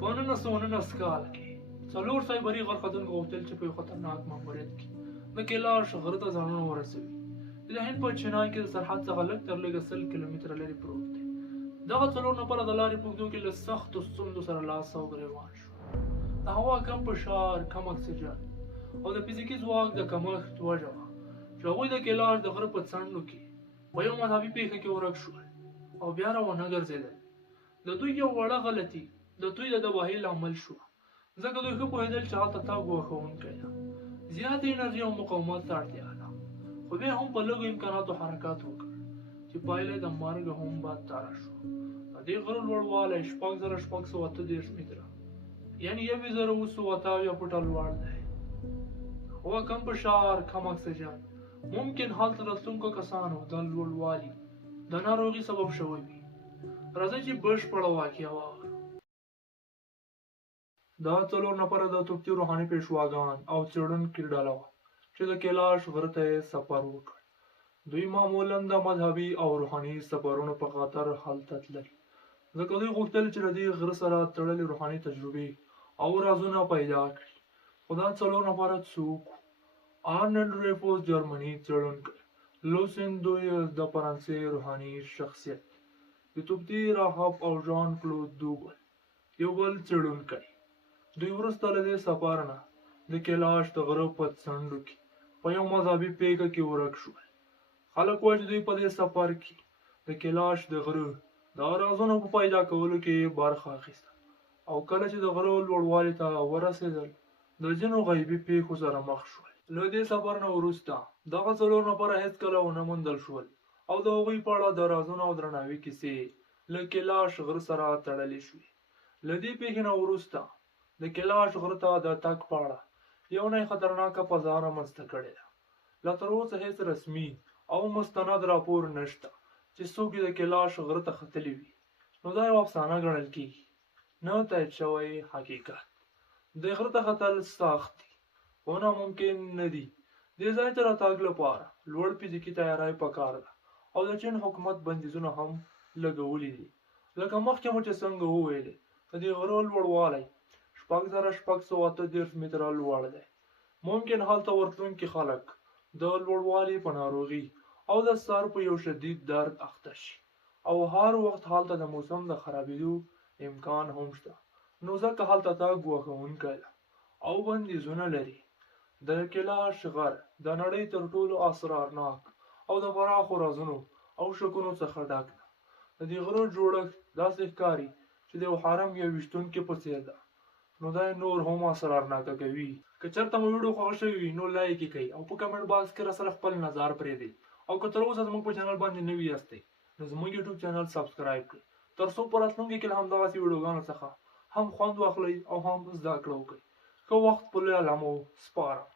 په 1919 کال کې څلور سایبري غرختونکو غوښتل چې په یو خطرناک ماموریت کې د کیلاش غره ته ځانونه ورسوي. د هند په چینای کې د سرحد څخه لږ تر لږه 100 کیلومتره لرې پروت دی. دغه څلور نفره د لارې په اوږدو کې له سختو ستونزو سره لاس او ګریوان شول. د هوا کم فشار، کم اکسیجن او د فزیکي ځواک د کمښت وجه وه چې هغوی د کیلاش د غره په څنډو کې په یو مذهبي پیښه کې ورک شول او بیا راونه ګرځېدل. د دوی یو وړه غلطي د دوی د تباهۍ لامل شوه، ځکه دوی ښه پوهېدل چې هلته تګ وښوونکی ده، زیاتې انرژي او مقاومت ته اړتیا ده، خو بیا هم په لږو امکاناتو حرکت وکړ چې پایله د مرګ هم بدتره شوه. د دې غره لوړوالی 6638 متره، یعنې 1978 فوټه لوړ دی. هوا کم فشار، کم اکسیجن ممکن هلته راتلونکو کسانو د لوړوالي د ناروغي سبب شوی وي. راځئ چې بشپړه واقعه واورو. دا څلور نفره د توپتي روحاني پیشواګان او څېړونکي ډله وه چې د کیلاش غره ته یې سفر وکړ. دوی معمولا د مذهبي او روحاني سفرونو په خاطر هلته تلل، ځکه دوی غوښتل چې له دې غره سره تړلې روحاني تجربې او رازونه پیدا کړي. خو دا څلور نفره څوک وو؟ آرنلډ ریفوس جرمني څېړونکی، لوسین دوی د فرانسې روحاني شخصیت، د توپتي راهب او ژان کلود دوبل یو بل څېړونکی. دوی وروسته له دې سفر نه د کیلاش د غره په څنډو کې په یو مذهبي پیښه کې ورک شول. خلک وایي چې دوی په دې سفر کې د کیلاش د غره د رازونو په پیدا کولو کې برخه اخیسته، او کله چې د غره لوړوالي ته ورسېدل د ځینو غیبي پیښو سره مخ شول. له دې سفر نه وروسته دغه څلور نفره هېڅکله ونه موندل شول او د هغوی په اړه د رازونو او درناوي کیسې له کیلاش غره سره تړلې شوې. له دې پیښې نه وروسته د کیلاش غره ته د تګ په اړه یو نه خطرناکه فضا رامنځته کړې ده. لا تر اوسه هېڅ رسمي او مستند راپور نشته چې څوک د کیلاش غره ته ختلي وي، نو دا یو افسانه ګڼل کېږي، نه تایید شوی حقیقت. د غره ته ختل سخت دي خو ناممکن نه دي. دې ځای ته راتګ لپاره لوړ فزیکي تیاری پکار ده او د چین حکومت بندیزونه هم لګولي دي. لکه مخکې مو چې څنګه وویلې، د دې غره لوړوالی 6638 متره لوړ دی. ممکن هلته ورتلونکي خلک د لوړوالي په ناروغي او د سر په یو شدید درد اخته شي، او هر وخت هلته د موسم د خرابېدو امکان هم شته، نو ځکه هلته تګ وښوونکی ده او بندیزونه لري. د کیلاش غر د نړۍ تر ټولو اسرارناک او د پراخو رازونو او شکونو څخه ډک ده. د دې غرو جوړښت داسې ښکاري چې د یو هرم یا ویشتونکي په څېر ده، نو دا یې نور هم اسرارناکه کوي. که چېرته مو ویډیو خوښه شوې وي نو لایک یې کړئ او په کمنټ باکس کې راسره خپل نظر پرېږدئ، او که تر اوسه زموږ په چینل باندې نوي یاستئ نو زموږ یوټیوب چینل سبسکرایب کړئ، تر څو په راتلونکي کې له همدغسې ویډیوګانو څخه هم خوند واخلئ او هم زده کړه وکړئ. ښه وخت په لوی الله مو سپارم.